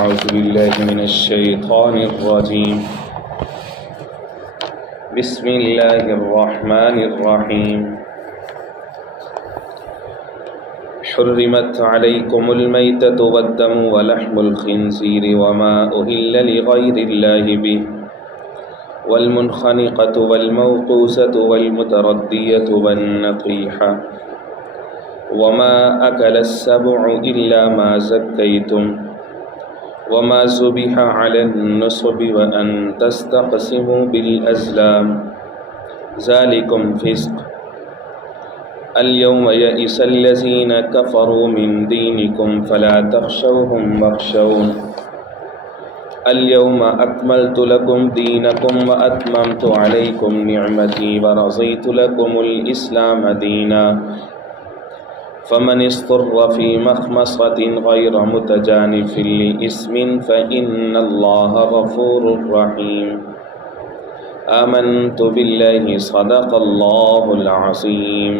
أعوذ بالله من الشيطان الرجيم بسم الله الرحمن الرحيم حرمت عليكم الميتة والدم ولحم الخنزير وما أهل لغير الله به والمنخنقة والموقوسة والمتردية والنطيحة وما أكل السبع إلا ما زكيتم وما ذبح على النصب وأن تستقسموا بالأزلام ذلكم فسق اليوم يئس الذين كفروا من دينكم فلا تخشوهم واخشون اليوم أكملت لكم دينكم وأتممت عليكم نعمتي ورضيت لكم الإسلام دينا فمن اضطر في مخمصة غير متجانف لإثم فإن الله غفور رحيم آمنت بالله صدق الله العظيم.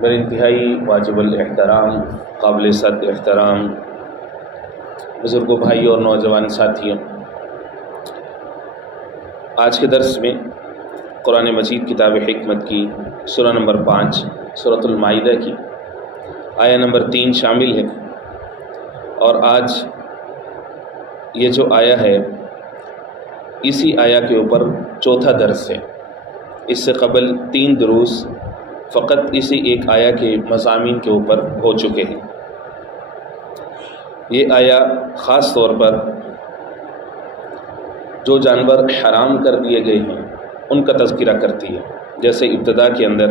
بر انتہائی واجب الاحترام، قابل صد احترام بزرگوں، بھائیوں اور نوجوان ساتھیوں، آج کے درس میں قرآن مجید کتاب حکمت کی سورہ نمبر 5 سورۃ المائدہ کی آیہ نمبر 3 شامل ہے، اور آج یہ جو آیہ ہے اسی آیہ کے اوپر چوتھا درس ہے۔ اس سے قبل 3 دروس فقط اسی ایک آیہ کے مضامین کے اوپر ہو چکے ہیں۔ یہ آیہ خاص طور پر جو جانور حرام کر دیے گئے ہیں ان کا تذکرہ کرتی ہے، جیسے ابتدا کے اندر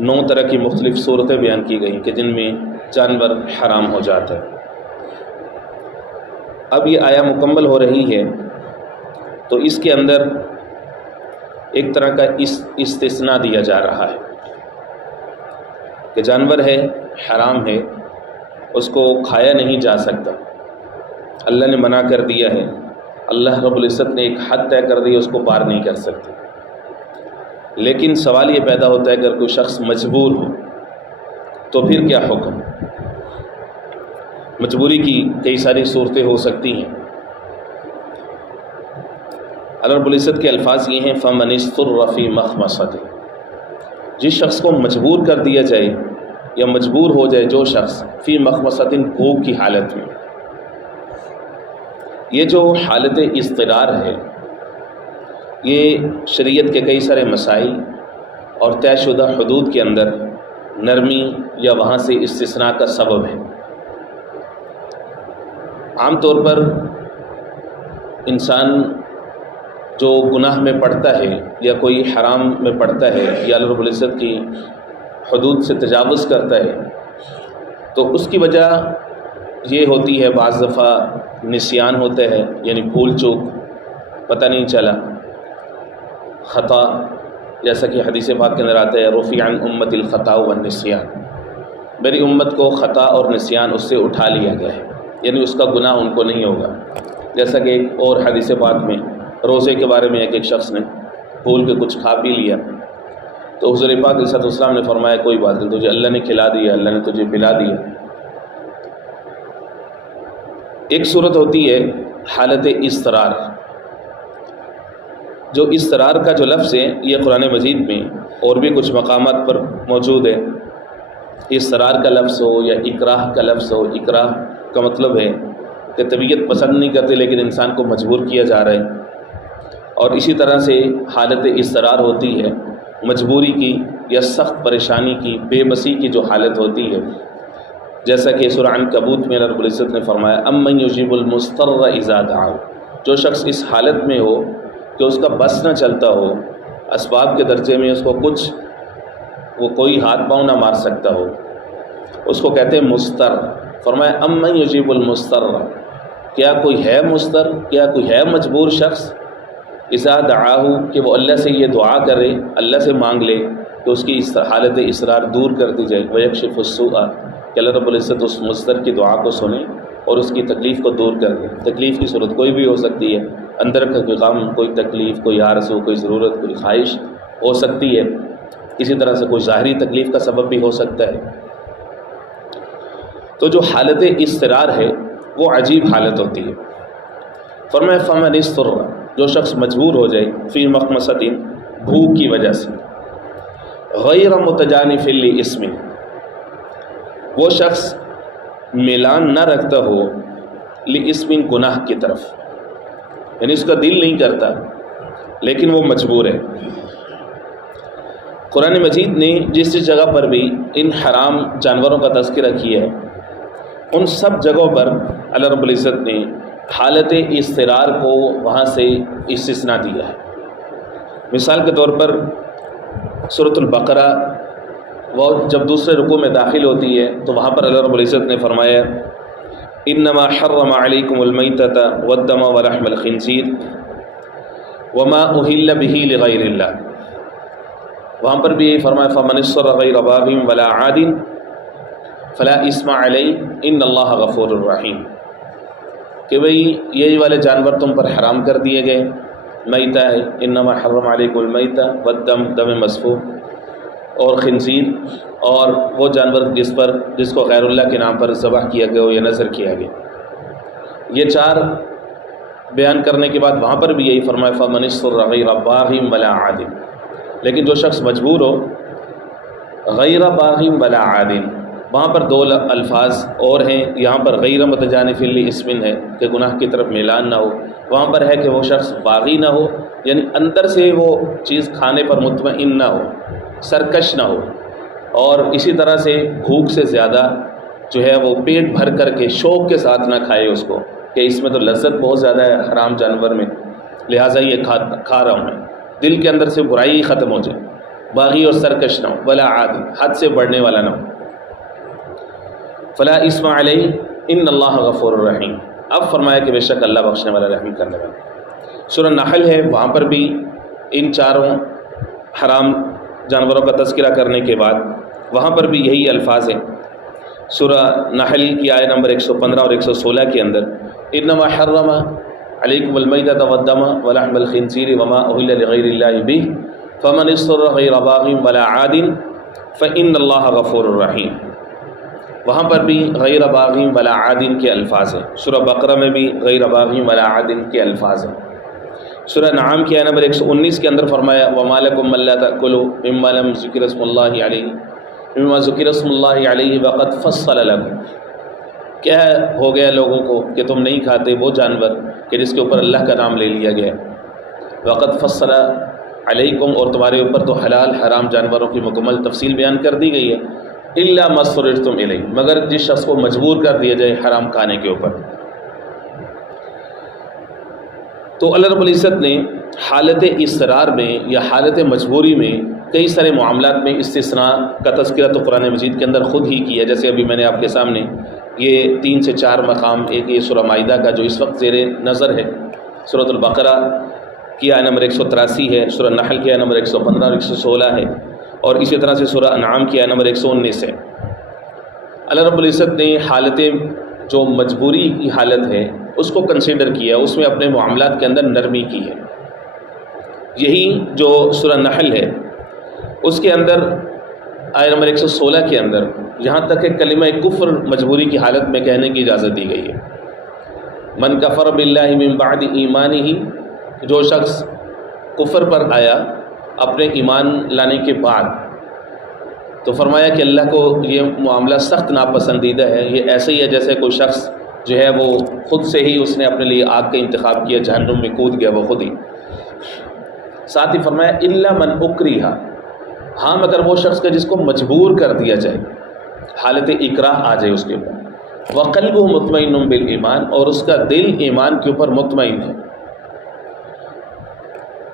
9 طرح کی مختلف صورتیں بیان کی گئیں کہ جن میں جانور حرام ہو جاتا ہے۔ اب یہ آیہ مکمل ہو رہی ہے تو اس کے اندر ایک طرح کا استثناء دیا جا رہا ہے کہ جانور ہے، حرام ہے، اس کو کھایا نہیں جا سکتا، اللہ نے منع کر دیا ہے، اللہ رب العزت نے ایک حد طے کر دی، اس کو پار نہیں کر سکتے۔ لیکن سوال یہ پیدا ہوتا ہے اگر کوئی شخص مجبور ہو تو پھر کیا حکم؟ مجبوری کی کئی ساری صورتیں ہو سکتی ہیں۔ اللہ رب العزت کے الفاظ یہ ہیں فَمَنِ اضْطُرَّ فِي مَخْمَصَةٍ، جس شخص کو مجبور کر دیا جائے یا مجبور ہو جائے جو شخص فی مخمصۃ بھوک کی حالت میں، یہ جو حالت اضطرار ہے یہ شریعت کے کئی سارے مسائل اور طے شدہ حدود کے اندر نرمی یا وہاں سے استثناء کا سبب ہے۔ عام طور پر انسان جو گناہ میں پڑتا ہے یا کوئی حرام میں پڑتا ہے یا اللہ رب العزت کی حدود سے تجاوز کرتا ہے تو اس کی وجہ یہ ہوتی ہے، بعض دفعہ نسیان ہوتا ہے، یعنی بھول چوک، پتہ نہیں چلا، خطا، جیسا کہ حدیث پاک کے اندر آتا ہے رفع عن امت الخطا والنسیان، میری امت کو خطا اور نسیان اس سے اٹھا لیا گیا ہے، یعنی اس کا گناہ ان کو نہیں ہوگا۔ جیسا کہ ایک اور حدیث پاک میں روزے کے بارے میں ایک شخص نے بھول کے کچھ کھا پی لیا تو حضور پاک علیہ السلام نے فرمایا کوئی بات نہیں، تجھے اللہ نے کھلا دیا، اللہ نے تجھے پلا دیا۔ ایک صورت ہوتی ہے حالت اضطرار، جو اضطرار کا جو لفظ ہے یہ قرآن مجید میں اور بھی کچھ مقامات پر موجود ہے۔ اضطرار کا لفظ ہو یا اکراہ کا لفظ ہو، اکراہ کا مطلب ہے کہ طبیعت پسند نہیں کرتی لیکن انسان کو مجبور کیا جا رہا ہے، اور اسی طرح سے حالت اضطرار ہوتی ہے مجبوری کی یا سخت پریشانی کی، بے بسی کی جو حالت ہوتی ہے، جیسا کہ سورہ عنکبوت میں اللہ رب العزت نے فرمایا امن یجیب المضطر اذا دعاہ، جو شخص اس حالت میں ہو کہ اس کا بس نہ چلتا ہو، اسباب کے درجے میں اس کو کچھ وہ کوئی ہاتھ پاؤں نہ مار سکتا ہو، اس کو کہتے ہیں مضطر۔ فرمایا امن یجیب المضطر، کیا کوئی ہے مضطر، کیا کوئی ہے مجبور شخص، اذا دعاہ، کہ وہ اللہ سے یہ دعا کرے، اللہ سے مانگ لے کہ اس کی حالت اصرار دور کر دی جائے، ویکشف السوء، کہ اللہ رب العزت اس مضطر کی دعا کو سنے اور اس کی تکلیف کو دور کر دے۔ تکلیف کی صورت کوئی بھی ہو سکتی ہے، اندر کا کوئی غم، کوئی تکلیف، کوئی آرزو، کوئی ضرورت، کوئی خواہش ہو سکتی ہے، اسی طرح سے کوئی ظاہری تکلیف کا سبب بھی ہو سکتا ہے۔ تو جو حالت اضطرار ہے وہ عجیب حالت ہوتی ہے. فرمایا فمن اضطر، جو شخص مجبور ہو جائے، فی مخمصۃ، بھوک کی وجہ سے، غیر متجانف لاسم، وہ شخص میلان نہ رکھتا ہو لاسم، گناہ کی طرف، یعنی اس کا دل نہیں کرتا لیکن وہ مجبور ہے. قرآن مجید نے جس جس جگہ پر بھی ان حرام جانوروں کا تذکرہ کیا ہے، ان سب جگہوں پر اللہ رب العزت نے حالت اضطرار کو وہاں سے استثناء دیا ہے. مثال کے طور پر سورۃ البقرہ وہ جب دوسرے رکوع میں داخل ہوتی ہے تو وہاں پر اللہ رب العزت نے فرمایا انما حرم علیکم المیتۃ والدم ولحم الخنزیر وما اہل بہ لغیر اللہ. وہاں پر بھی فرمایا فمن اضطر غیر باغ ولا عاد فلا اثم علیہ ان اللہ غفور الرحیم، کہ بھئی یہ والے جانور تم پر حرام کر دیے گئے. میتہ ہے، انما حرم علیکم المیتہ والدم، دم مسفوح، اور خنزیر، اور وہ جانور جس کو غیر اللہ کے نام پر ذبح کیا گیا ہو یا نذر کیا گیا. یہ چار بیان کرنے کے بعد وہاں پر بھی یہی فرمایا فمن اضطر غیر باغ ولا عاد. لیکن جو شخص مجبور ہو غیر باغ ولا عاد، وہاں پر دو الفاظ اور ہیں. یہاں پر غیر متجانف لاسم ہے کہ گناہ کی طرف میلان نہ ہو، وہاں پر ہے کہ وہ شخص باغی نہ ہو، یعنی اندر سے وہ چیز کھانے پر مطمئن نہ ہو، سرکش نہ ہو، اور اسی طرح سے بھوک سے زیادہ جو ہے وہ پیٹ بھر کر کے شوق کے ساتھ نہ کھائے اس کو، کہ اس میں تو لذت بہت زیادہ ہے حرام جانور میں، لہٰذا یہ کھا رہا ہوں میں، دل کے اندر سے برائی ہی ختم ہو جائے. باغی اور سرکش نہ ہو، ولا عاد، حد سے بڑھنے والا نہ ہو. فلا اسم علیہ ان اللہ غفور الرحیم. اب فرمایا کہ بے شک اللہ بخشنے والا، رحم کرنے والا. سورہ نحل ہے، وہاں پر بھی ان چاروں حرام جانوروں کا تذکرہ کرنے کے بعد وہاں پر بھی یہی الفاظ ہیں. سورہ نحل کی آیت نمبر 115 اور 116 کے اندر انما حرم علیکم المیتۃ والدم ولحم الخنزیر وما اہل لغیر اللہ بہ فمن اضطر غیر باغ ولا عاد فإن اللہ غفور الرحیم. وہاں پر بھی غیر باغ ولا عاد کے الفاظ ہیں. سورہ بقرہ میں بھی غیر باغ ولا عاد کے الفاظ ہیں. سورہ نعام کی آیت نمبر 119 کے اندر فرمایا وما لکم الا تأکلوا مما لم ذکر اسم اللہ علیہ مما ذکر اسم اللہ علیہ وقد فصل لکم. کیا ہو گیا لوگوں کو کہ تم نہیں کھاتے وہ جانور کہ جس کے اوپر اللہ کا نام لے لیا گیا. وقد فصل علیکم، اور تمہارے اوپر تو حلال حرام جانوروں کی مکمل تفصیل بیان کر دی گئی ہے. الا ما اضطررتم الیہ، مگر جس شخص کو مجبور کر دیا جائے حرام کھانے کے اوپر. تو اللہ رب العزت نے حالت اضطرار میں یا حالت مجبوری میں کئی سارے معاملات میں استثناء کا تذکرہ تو قرآن مجید کے اندر خود ہی کیا. جیسے ابھی میں نے آپ کے سامنے یہ 3 سے 4 مقام، ایک یہ سورہ مائدہ کا جو اس وقت زیر نظر ہے، سورۃ البقرہ کی آیت نمبر 183 ہے، سورہ نحل کی آیت نمبر 115 اور 116 ہے، اور اسی طرح سے سورہ انعام کی آیت نمبر 119 ہے. اللہ رب العزت نے حالتیں جو مجبوری کی حالت ہے اس کو کنسیڈر کیا، اس میں اپنے معاملات کے اندر نرمی کی ہے. یہی جو سورہ نحل ہے اس کے اندر آیت نمبر 116 کے اندر یہاں تک کہ کلمہ کفر مجبوری کی حالت میں کہنے کی اجازت دی گئی ہے. من کفر باللہ من بعد ایمانہ، جو شخص کفر پر آیا اپنے ایمان لانے کے بعد، تو فرمایا کہ اللہ کو یہ معاملہ سخت ناپسندیدہ ہے. یہ ایسے ہی ہے جیسے کوئی شخص جو ہے وہ خود سے ہی اس نے اپنے لیے آگ کا انتخاب کیا، جہنم میں کود گیا وہ خود ہی. ساتھ ہی فرمایا الا من اکرہ، ہاں مگر وہ شخص کا جس کو مجبور کر دیا جائے، حالت اکراہ آ جائے اس کے اوپر. وقلبہ مطمئن بالایمان، اور اس کا دل ایمان کے اوپر مطمئن ہے،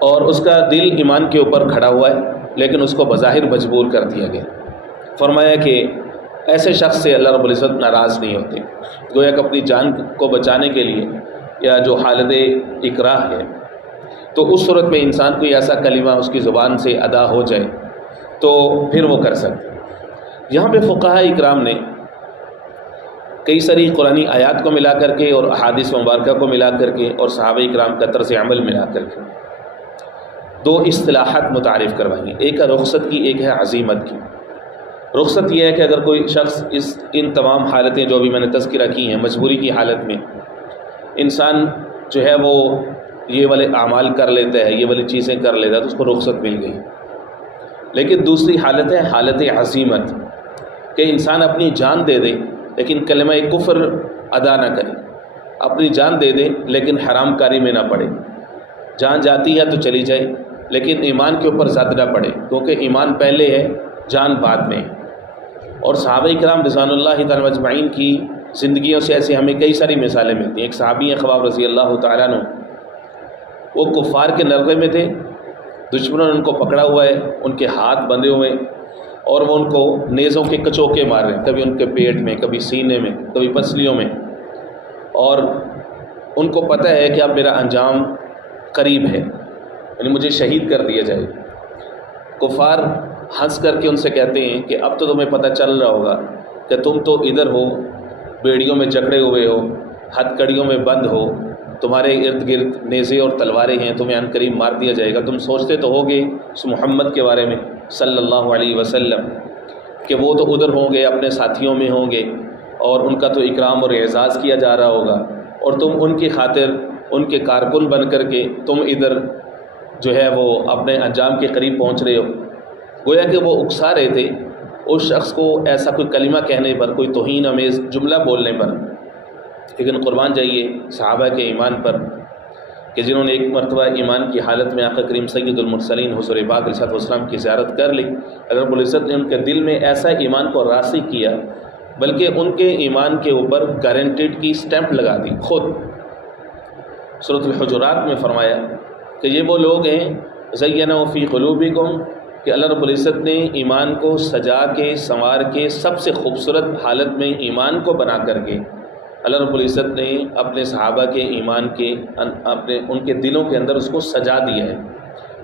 اور اس کا دل ایمان کے اوپر کھڑا ہوا ہے لیکن اس کو بظاہر مجبور کر دیا گیا. فرمایا کہ ایسے شخص سے اللہ رب العزت ناراض نہیں ہوتے. گویا کہ اپنی جان کو بچانے کے لیے یا جو حالت اکراہ ہے، تو اس صورت میں انسان کو ایسا کلمہ اس کی زبان سے ادا ہو جائے تو پھر وہ کر سکتے. یہاں پہ فقہاء اکرام نے کئی ساری قرآنی آیات کو ملا کر کے اور احادیث مبارکہ کو ملا کر کے اور صحابہ اکرام کا طرز عمل ملا کر کے 2 اصطلاحات متعارف کروائیں. ایک ہے رخصت کی، ایک ہے عزیمت کی. رخصت یہ ہے کہ اگر کوئی شخص ان تمام حالتیں جو ابھی میں نے تذکرہ کی ہیں، مجبوری کی حالت میں انسان جو ہے وہ یہ والے اعمال کر لیتا ہے، یہ والی چیزیں کر لیتا ہے، تو اس کو رخصت مل گئی۔ لیکن دوسری حالت ہے حالت عزیمت، کہ انسان اپنی جان دے دے لیکن کلمہ کفر ادا نہ کرے، اپنی جان دے دے لیکن حرام کاری میں نہ پڑے، جان جاتی ہے تو چلی جائے لیکن ایمان کے اوپر زد نہ پڑے، کیونکہ ایمان پہلے ہے جان بعد میں۔ اور صحابہ کرام رضوان اللہ تعالیٰ اجمعین کی زندگیوں سے ایسے ہمیں کئی ساری مثالیں ملتی ہیں۔ ایک صحابی ہیں خباب رضی اللہ تعالیٰ عنہ، وہ کفار کے نرغے میں تھے، دشمنوں نے ان کو پکڑا ہوا ہے، ان کے ہاتھ بندھے ہوئے اور وہ ان کو نیزوں کے کچوکے مار رہے ہیں، کبھی ان کے پیٹ میں، کبھی سینے میں، کبھی پسلیوں میں، اور ان کو پتہ ہے کہ اب میرا انجام قریب ہے، یعنی مجھے شہید کر دیا جائے۔ کفار ہنس کر کے ان سے کہتے ہیں کہ اب تو تمہیں پتہ چل رہا ہوگا کہ تم تو ادھر ہو، بیڑیوں میں جکڑے ہوئے ہو، ہتھ کڑیوں میں بند ہو، تمہارے ارد گرد نیزے اور تلواریں ہیں، تمہیں ان قریب مار دیا جائے گا۔ تم سوچتے تو ہوگے اس محمد کے بارے میں صلی اللہ علیہ وسلم کہ وہ تو ادھر ہوں گے، اپنے ساتھیوں میں ہوں گے اور ان کا تو اکرام اور اعزاز کیا جا رہا ہوگا، اور تم ان کی خاطر ان کے کارکن بن کر کے تم ادھر جو ہے وہ اپنے انجام کے قریب پہنچ رہے ہو۔ گویا کہ وہ اکسا رہے تھے اس شخص کو ایسا کوئی کلمہ کہنے پر، کوئی توہین آمیز جملہ بولنے پر، لیکن قربان جائیے صحابہ کے ایمان پر کہ جنہوں نے ایک مرتبہ ایمان کی حالت میں آقا کریم سید المرسلین حضور پاک علیہ السلام کی زیارت کر لی، اگر رب العزت نے ان کے دل میں ایسا ایمان کو راسخ کیا بلکہ ان کے ایمان کے اوپر گارنٹیڈ کی سٹیمپ لگا دی۔ خود سورۃ الحجرات میں فرمایا کہ یہ وہ لوگ ہیں زینوا فی قلوبکم، کہ اللہ رب العزت نے ایمان کو سجا کے سنوار کے سب سے خوبصورت حالت میں ایمان کو بنا کر کے اللہ رب العزت نے اپنے صحابہ کے ایمان کے ان کے دلوں کے اندر اس کو سجا دیا ہے۔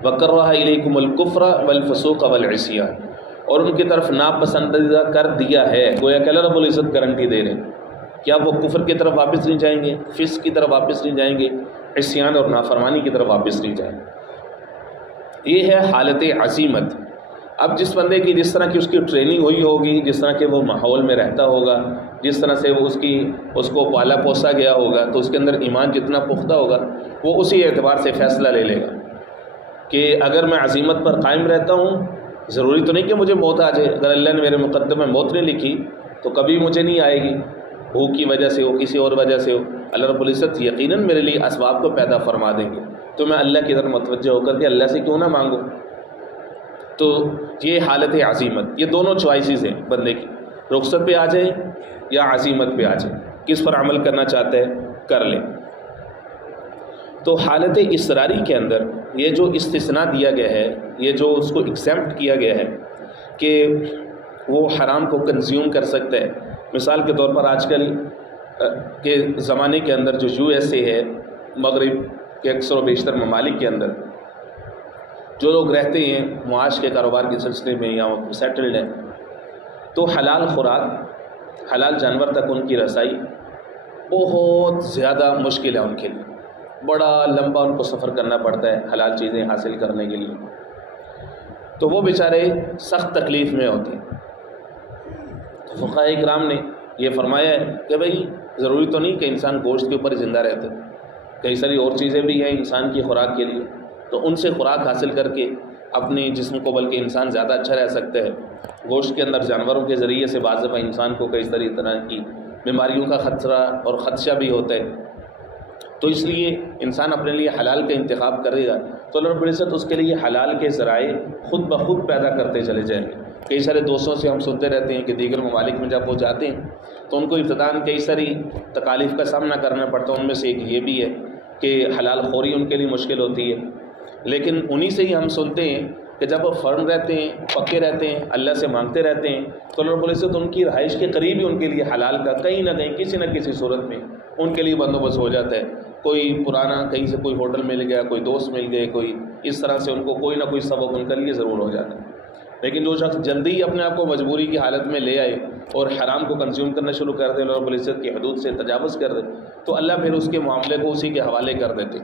وَكَرَّهَ إِلَيْكُمُ الْكُفْرَ وَالْفُسُوقَ وَالْعِصْيَانَ، اور ان کی طرف ناپسندیدہ کر دیا ہے۔ گویا کہ اللہ رب العزت گارنٹی دے رہے ہیں کہ آپ وہ کفر کی طرف واپس نہیں جائیں گے، فسق کی طرف واپس نہیں جائیں گے، عصیان اور نافرمانی کی طرف واپس نہیں جائیں گے۔ یہ ہے حالت عزیمت۔ اب جس بندے کی جس طرح کی اس کی ٹریننگ ہوئی ہوگی، جس طرح کے وہ ماحول میں رہتا ہوگا، جس طرح سے وہ اس کو پالا پوسا گیا ہوگا، تو اس کے اندر ایمان جتنا پختہ ہوگا وہ اسی اعتبار سے فیصلہ لے لے گا کہ اگر میں عزیمت پر قائم رہتا ہوں، ضروری تو نہیں کہ مجھے موت آ جائے، اگر اللہ نے میرے مقدم میں موت نہیں لکھی تو کبھی مجھے نہیں آئے گی، بھوک کی وجہ سے ہو، کسی اور وجہ سے ہو، اللہ رب العزت یقیناً میرے لیے اسباب کو پیدا فرما دیں گے، تو میں اللہ کی طرف متوجہ ہو کر کے اللہ سے کیوں نہ مانگوں۔ تو یہ حالت عزیمت، یہ دونوں چوائسیز ہیں بندے کی، رخصت پہ آ جائے یا عزیمت پہ آ جائے، کس پر عمل کرنا چاہتا ہے کر لے۔ تو حالت اصراری کے اندر یہ جو استثناء دیا گیا ہے، یہ جو اس کو ایکسیمپٹ کیا گیا ہے کہ وہ حرام کو کنزیوم کر سکتا ہے۔ مثال کے طور پر آج کل کے زمانے کے اندر جو USA ہے، مغرب کے اکثر و بیشتر ممالک کے اندر جو لوگ رہتے ہیں معاش کے کاروبار کے سلسلے میں یا سیٹلڈ ہیں، تو حلال خوراک، حلال جانور تک ان کی رسائی بہت زیادہ مشکل ہے ان کے لیے، بڑا لمبا ان کو سفر کرنا پڑتا ہے حلال چیزیں حاصل کرنے کے لیے، تو وہ بیچارے سخت تکلیف میں ہوتے ہیں۔ تو فقہاء کرام نے یہ فرمایا ہے کہ بھئی ضروری تو نہیں کہ انسان گوشت کے اوپر ہی زندہ رہتا ہے، کئی ساری اور چیزیں بھی ہیں انسان کی خوراک کے لیے، تو ان سے خوراک حاصل کر کے اپنے جسم کو بلکہ انسان زیادہ اچھا رہ سکتا ہے۔ گوشت کے اندر جانوروں کے ذریعے سے بعض دفعہ انسان کو کئی ساری طرح کی بیماریوں کا خطرہ اور خدشہ بھی ہوتا ہے، تو اس لیے انسان اپنے لیے حلال کا انتخاب کرے گا تو اللہ رب العزت اس کے لیے حلال کے ذرائع خود بخود پیدا کرتے چلے جائیں گے۔ کئی سارے دوستوں سے ہم سنتے رہتے ہیں کہ دیگر ممالک میں جب وہ جاتے ہیں تو ان کو ابتداً کئی ساری تکالیف کا سامنا کرنا پڑتا ہے، ان میں سے ایک یہ بھی ہے کہ حلال خوری ان کے لیے مشکل ہوتی ہے، لیکن انہی سے ہی ہم سنتے ہیں کہ جب وہ فرم رہتے ہیں، پکے رہتے ہیں، اللہ سے مانگتے رہتے ہیں تو اللہ رب العزت ان کی رہائش کے قریب ہی ان کے لیے حلال کا کہیں نہ کہیں کسی نہ کسی صورت میں ان کے لیے بندوبست ہو جاتا ہے۔ کوئی پرانا کہیں سے کوئی ہوٹل مل گیا، کوئی دوست مل گئے، کوئی اس طرح سے ان کو کوئی نہ کوئی سبب ان کے لیے ضرور ہو جاتا ہے۔ لیکن جو شخص جلدی ہی اپنے آپ کو مجبوری کی حالت میں لے آئے اور حرام کو کنزیوم کرنا شروع کر دے، اللہ رب العزت کی حدود سے تجاوز کر دے، تو اللہ پھر اس کے معاملے کو اسی کے حوالے کر دیتے۔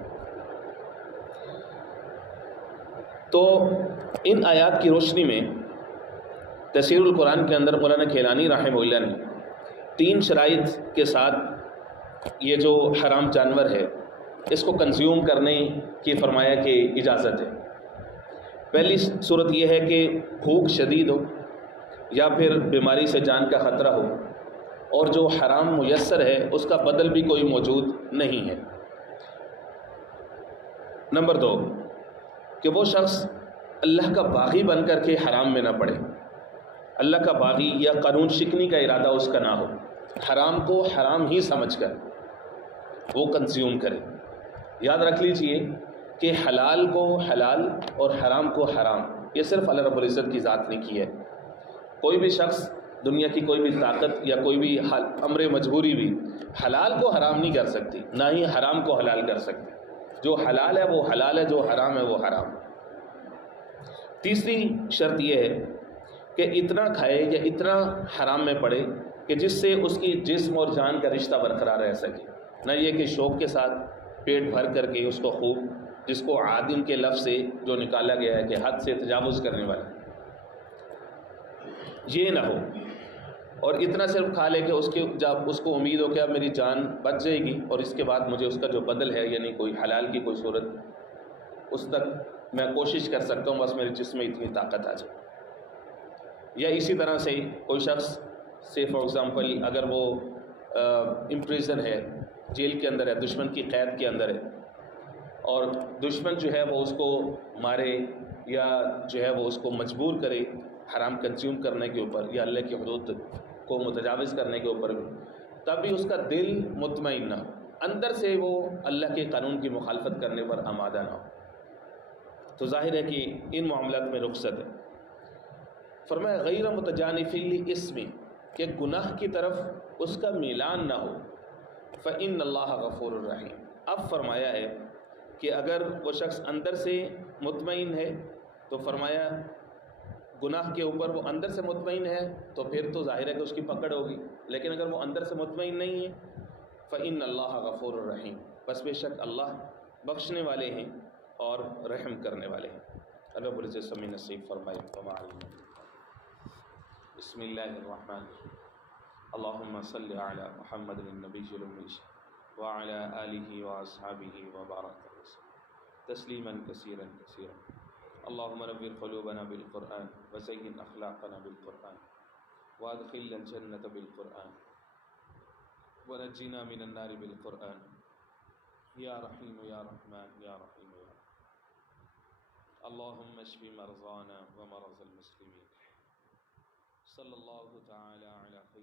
تو ان آیات کی روشنی میں تفسیر القرآن کے اندر مولانا کھیلانی رحمہ اللہ نے 3 شرائط کے ساتھ یہ جو حرام جانور ہے اس کو کنزیوم کرنے کی فرمایا کہ اجازت ہے۔ پہلی صورت یہ ہے کہ بھوک شدید ہو یا پھر بیماری سے جان کا خطرہ ہو، اور جو حرام میسر ہے اس کا بدل بھی کوئی موجود نہیں ہے۔ نمبر 2 کہ وہ شخص اللہ کا باغی بن کر کے حرام میں نہ پڑے، اللہ کا باغی یا قانون شکنی کا ارادہ اس کا نہ ہو، حرام کو حرام ہی سمجھ کر وہ کنزیوم کرے۔ یاد رکھ لیجئے کہ حلال کو حلال اور حرام کو حرام یہ صرف اللہ رب العزت کی ذات نے کی ہے۔ کوئی بھی شخص، دنیا کی کوئی بھی طاقت یا کوئی بھی امر مجبوری بھی حلال کو حرام نہیں کر سکتی، نہ ہی حرام کو حلال کر سکتی۔ جو حلال ہے وہ حلال ہے، جو حرام ہے وہ حرام۔ تیسری شرط یہ ہے کہ اتنا کھائے یا اتنا حرام میں پڑے کہ جس سے اس کی جسم اور جان کا رشتہ برقرار رہ سکے، نہ یہ کہ شوق کے ساتھ پیٹ بھر کر کے اس کو خوب، جس کو عادم کے لفظ سے جو نکالا گیا ہے کہ حد سے تجاوز کرنے والا، یہ نہ ہو، اور اتنا صرف کھا لے کہ جب اس کو امید ہو کہ اب میری جان بچ جائے گی اور اس کے بعد مجھے اس کا جو بدل ہے یعنی کوئی حلال کی کوئی صورت، اس تک میں کوشش کر سکتا ہوں، بس میرے جسم میں اتنی طاقت آ جائے۔ یا اسی طرح سے کوئی شخص سے فار ایگزامپل اگر وہ امپریزن ہے، جیل کے اندر ہے، دشمن کی قید کے اندر ہے، اور دشمن جو ہے وہ اس کو مارے یا جو ہے وہ اس کو مجبور کرے حرام کنزیوم کرنے کے اوپر یا اللہ کی حدود کو متجاوز کرنے کے اوپر بھی، تب بھی اس کا دل مطمئن نہ ہو، اندر سے وہ اللہ کے قانون کی مخالفت کرنے پر آمادہ نہ ہو، تو ظاہر ہے کہ ان معاملات میں رخصت ہے۔ فرمایا غیر متجانف للاسم، کہ گناہ کی طرف اس کا میلان نہ ہو، فإن اللہ غفور الرحیم۔ اب فرمایا ہے کہ اگر وہ شخص اندر سے مطمئن ہے تو فرمایا گناہ کے اوپر وہ اندر سے مطمئن ہے تو پھر تو ظاہر ہے کہ اس کی پکڑ ہوگی، لیکن اگر وہ اندر سے مطمئن نہیں ہے فإن اللہ غفور الرحیم، بس بے شک اللہ بخشنے والے ہیں اور رحم کرنے والے ہیں۔ اللہ رب العزت سمیع نصیب فرمائے۔ بسم اللہ الرحمن الرحیم، اللہم صلی علی محمد النبی الأمی وعلی آلہ واصحابہ وبارک وسلم تسلیما کثیرا کثیرا۔ اللہم نور قلوبنا بالقرآن وزین اخلاقنا بالقرآن وادخلنا الجنة بالقرآن ونجنا من النار بالقرآن یا رحیم یا رحمن یا رحیم یا رحیم۔ اللہم اشف مرضانا ومرضى المسلمین۔ صلی اللہ تعالی علی خیر